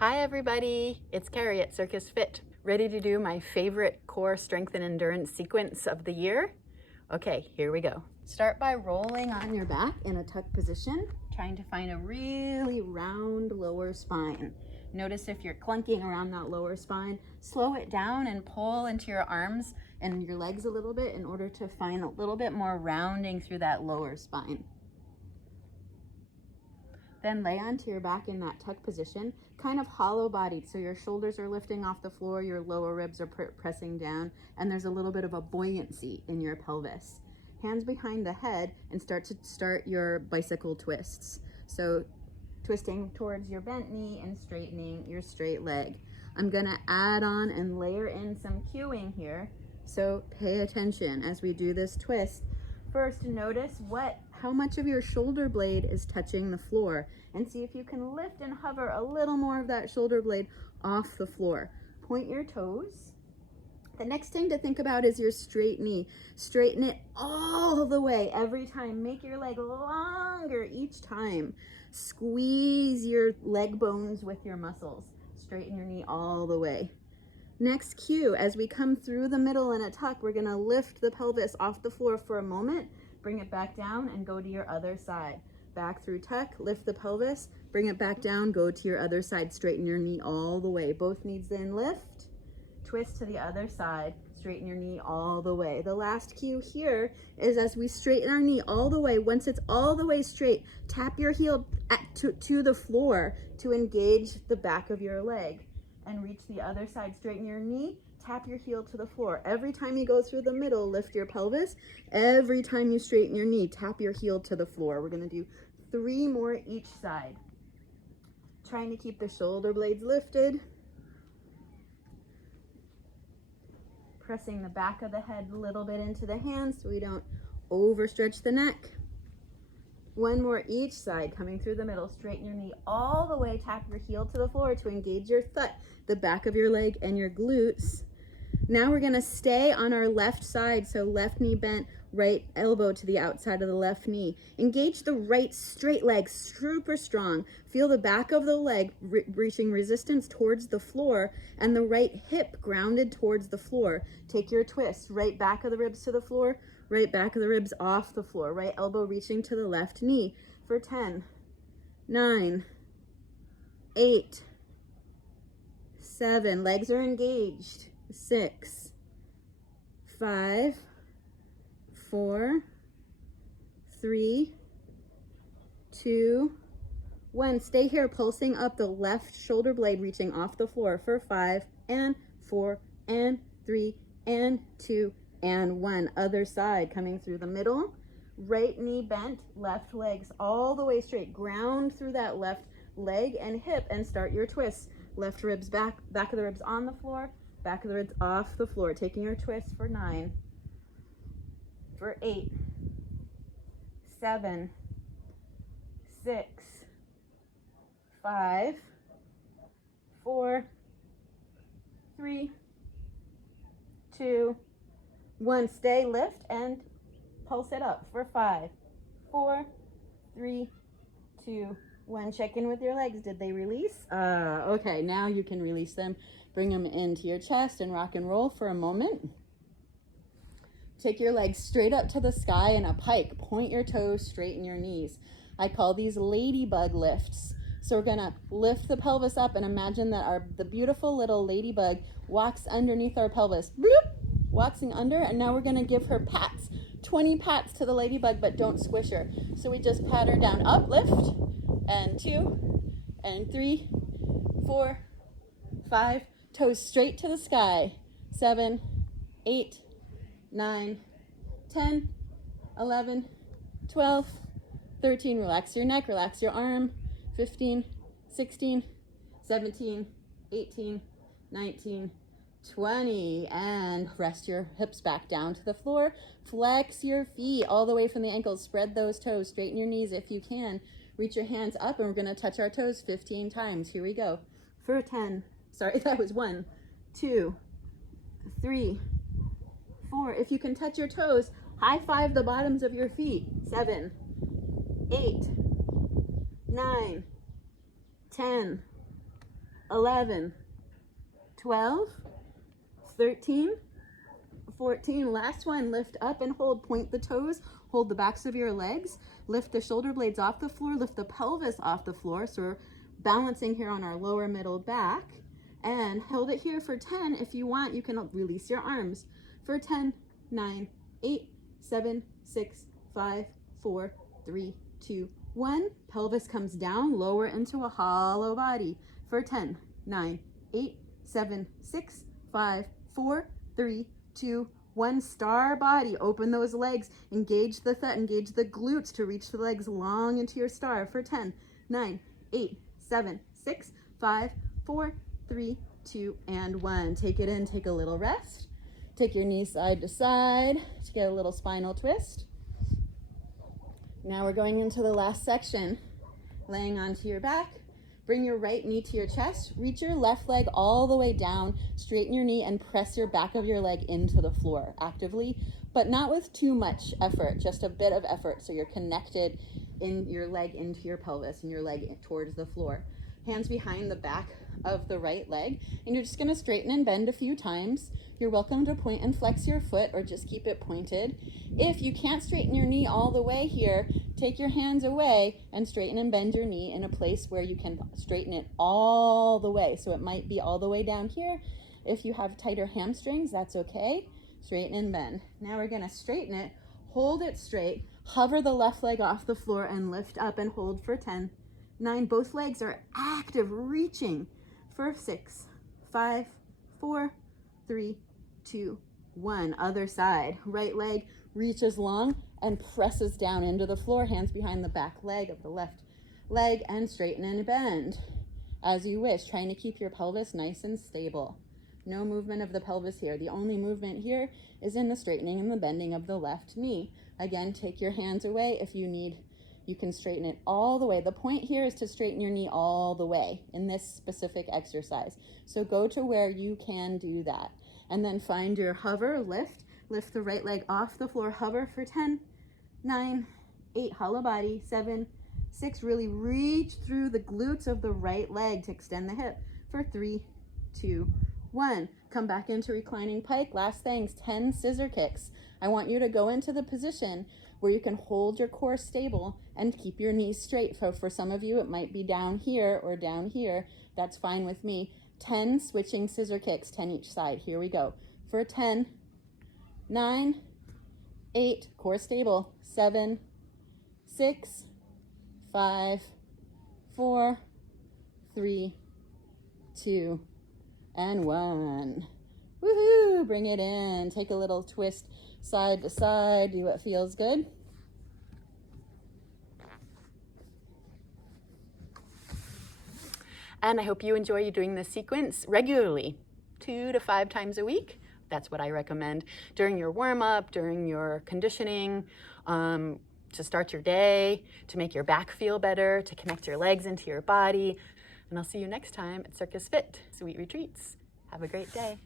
Hi everybody, it's Carrie at Circus Fit. Ready to do my favorite core strength and endurance sequence of the year? Okay, here we go. Start by rolling on your back in a tuck position, trying to find a really round lower spine. Notice if you're clunking around that lower spine, slow it down and pull into your arms and your legs a little bit in order to find a little bit more rounding through that lower spine. Then lay onto your back in that tuck position, kind of hollow bodied, so your shoulders are lifting off the floor, your lower ribs are pressing down, and there's a little bit of a buoyancy in your pelvis. Hands behind the head and start your bicycle twists. So twisting towards your bent knee and straightening your straight leg. I'm gonna add on and layer in some cueing here, so pay attention as we do this twist. First, notice how much of your shoulder blade is touching the floor, and see if you can lift and hover a little more of that shoulder blade off the floor. Point your toes. The next thing to think about is your straight knee. Straighten it all the way every time. Make your leg longer each time. Squeeze your leg bones with your muscles. Straighten your knee all the way. Next cue, as we come through the middle in a tuck, we're gonna lift the pelvis off the floor for a moment, bring it back down and go to your other side. Back through tuck, lift the pelvis, bring it back down, go to your other side, straighten your knee all the way. Both knees then lift, twist to the other side, straighten your knee all the way. The last cue here is as we straighten our knee all the way, once it's all the way straight, tap your heel to the floor to engage the back of your leg. And reach the other side, straighten your knee, tap your heel to the floor. Every time you go through the middle, lift your pelvis. Every time you straighten your knee, tap your heel to the floor. We're gonna do 3 more each side. Trying to keep the shoulder blades lifted. Pressing the back of the head a little bit into the hands so we don't overstretch the neck. 1 more each side, coming through the middle. Straighten your knee all the way, tap your heel to the floor to engage your thud, the back of your leg and your glutes. Now we're gonna stay on our left side, so left knee bent, right elbow to the outside of the left knee. Engage the right straight leg, super strong. Feel the back of the leg reaching resistance towards the floor and the right hip grounded towards the floor. Take your twist, right back of the ribs to the floor, right back of the ribs off the floor, right elbow reaching to the left knee for 10, 9, 8, 7, legs are engaged, 6, 5, 4, 3, 2, 1. Stay here, pulsing up the left shoulder blade, reaching off the floor for 5 and 4 and 3 and 2 and 1. Other side, coming through the middle. Right knee bent, left legs all the way straight. Ground through that left leg and hip and start your twist. Left ribs back of the ribs on the floor, back of the ribs off the floor. Taking your twist for 9, for 8, 7, 6, 5, 4, 3, 2, 1. Stay, lift, and pulse it up for 5, 4, 3, 2, 1. Check in with your legs. Did they release? Okay, now you can release them. Bring them into your chest and rock and roll for a moment. Take your legs straight up to the sky in a pike. Point your toes, straighten your knees. I call these ladybug lifts. So we're gonna lift the pelvis up and imagine that the beautiful little ladybug walks underneath our pelvis. Bloop! Walking under, and now we're gonna give her pats. 20 pats to the ladybug, but don't squish her. So we just pat her down, up, lift, and 2, and 3, 4, 5, toes straight to the sky. 7, 8, 9, 10, 11, 12, 13, relax your neck, relax your arm. 15, 16, 17, 18, 19, 20, and rest your hips back down to the floor. Flex your feet all the way from the ankles. Spread those toes. Straighten your knees if you can. Reach your hands up, and we're going to touch our toes 15 times. Here we go. For 10. Sorry, that was 1, 2, 3, 4. If you can touch your toes, high five the bottoms of your feet. 7, 8, 9, 10, 11, 12, 13, 14. Last one, lift up and hold. Point the toes, hold the backs of your legs, lift the shoulder blades off the floor, lift the pelvis off the floor. So we're balancing here on our lower middle back, and hold it here for 10. If you want, you can release your arms for 10, 9, 8, 7, 6, 5, 4, 3, 2, 1. Pelvis comes down, lower into a hollow body for 10, 9, 8, 7, 6, 5, 4, 3, 2, 1. Star body. Open those legs. Engage the engage the glutes to reach the legs long into your star for 10, 9, 8, 7, 6, 5, 4, 3, 2, and 1. Take it in. Take a little rest. Take your knees side to side to get a little spinal twist. Now we're going into the last section. Laying onto your back. Bring your right knee to your chest. Reach your left leg all the way down. Straighten your knee and press your back of your leg into the floor actively, but not with too much effort, just a bit of effort so you're connected in your leg into your pelvis and your leg towards the floor. Hands behind the back of the right leg, and you're just going to straighten and bend a few times. You're welcome to point and flex your foot or just keep it pointed. If you can't straighten your knee all the way here, take your hands away and straighten and bend your knee in a place where you can straighten it all the way. So it might be all the way down here. If you have tighter hamstrings, that's okay. Straighten and bend. Now we're going to straighten it, hold it straight, hover the left leg off the floor and lift up and hold for 10, 9. Both legs are active, reaching for 6, 5, 4, 3, 2, 1. Other side. Right leg reaches long and presses down into the floor. Hands behind the back leg of the left leg and straighten and bend as you wish, trying to keep your pelvis nice and stable. No movement of the pelvis here. The only movement here is in the straightening and the bending of the left knee. Again, take your hands away if you need. You can straighten it all the way. The point here is to straighten your knee all the way in this specific exercise. So go to where you can do that. And then find your hover, lift the right leg off the floor, hover for 10, 9, 8, hollow body, 7, 6, really reach through the glutes of the right leg to extend the hip for 3, 2, 1. Come back into reclining pike. Last things, 10 scissor kicks. I want you to go into the position where you can hold your core stable and keep your knees straight. So for some of you, it might be down here or down here. That's fine with me. 10 switching scissor kicks, 10 each side. Here we go. For 10, 9, 8, core stable, 7, 6, 5, 4, 3, 2, and 1. Woohoo! Bring it in. Take a little twist side to side. Do what feels good. And I hope you enjoy doing this sequence regularly, 2 to 5 times a week. That's what I recommend during your warm-up, during your conditioning, to start your day, to make your back feel better, to connect your legs into your body. And I'll see you next time at Circus Fit Sweet Retreats. Have a great day.